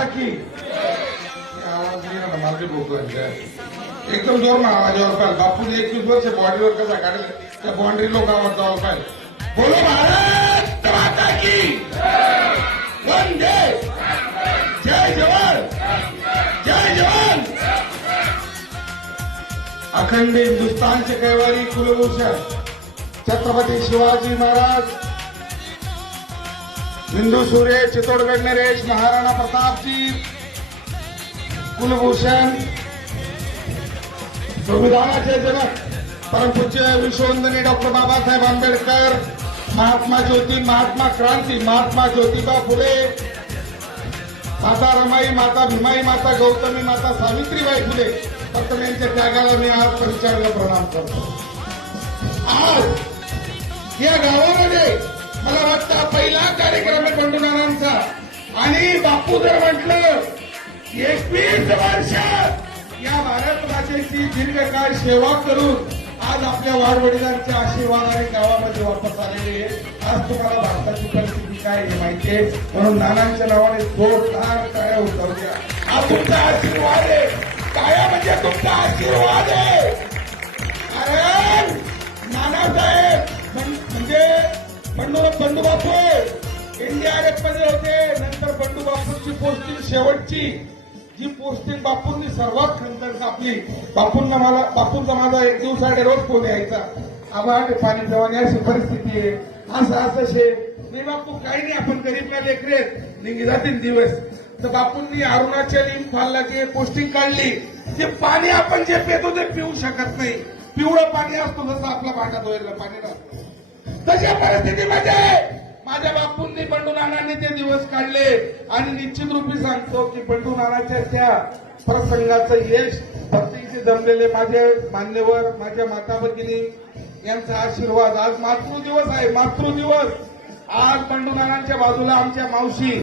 माता की आवाज नाही ना मला बोलतो एकदम जोर ना आवाजावर पाहिजे. बापूने 21 वर्ष बॉडीवर कसा काढलं त्या बाउंड्री लोकांवर जावं पाहिजे. बोलो भारत माता की वंदे जय जवान जय जवान. अखंड हिंदुस्थानचे कैवारी कुलभूषण छत्रपती शिवाजी महाराज, हिंदू सूर्य चित्तोडगढ़ नरेश महाराणा प्रताप जी कुलभूषण, संविधानाचे जनक परमपूज्य विश्ववंदनीय डॉक्टर बाबासाहेब आंबेडकर, महात्मा ज्योती, महात्मा क्रांती, महात्मा ज्योतिबा फुले, माता रमाई, माता भीमाई, माता गौतमी, माता सावित्रीबाई फुले प्रथम यांच्या त्यागाला मी आज परिचाराला प्रणाम करतो. आज या गावामध्ये मला वाटतं पहिला कार्यक्रम आहे बंडू नानांचा. आणि बापू जर म्हटलं 21 वर्ष या भारत मातेची दीर्घकाळ सेवा करून आज आपल्या वाडवडिलांच्या आशीर्वादाने गावामध्ये वापस आलेले आहे. आज तुम्हाला भारताची परिस्थिती काय हे माहितीये, म्हणून नानांच्या नावाने जोरदार काय उतरू द्या. हा तुमचा आशीर्वाद आहे. काय म्हणजे तुमचा आशीर्वाद आहे. कारण नानासाहेब म्हणजे बंडू बापू एनडीआरएफ मध्ये होते. नंतर बंडू बापूंची पोस्टिंग शेवटची जी पोस्टिंग बापूंनी सर्वात नंतर कापली. बापूंचा माझा एक दिवसाडे रोज फोन यायचा, आम्हाला पाणी जवानी अशी परिस्थिती आहे, असं शे नाही बापू काही नाही, आपण गरीबला लेकरेत निघी जातील दिवस. तर बापूंनी अरुणाचल इम्फालला जे पोस्टिंग काढली, जे पाणी आपण जे पितो ते पिऊ शकत नाही. पिवळं पाणी असतो जसं आपल्या भांड्यात वैरलं पाणी नसतं. तशा परिस्थितीमध्ये माझ्या बापूंनी बंडू नानांनी ते दिवस काढले. आणि निश्चित रूपी सांगतो की बंडू नानाच्या त्या प्रसंगाचं यश फक्त इथे जमलेले माझे मान्यवर, माझ्या माता भगिनी यांचा आशीर्वाद. आज मातृदिवस आहे, मातृदिवस. आज बंडू नानांच्या बाजूला आमच्या मावशी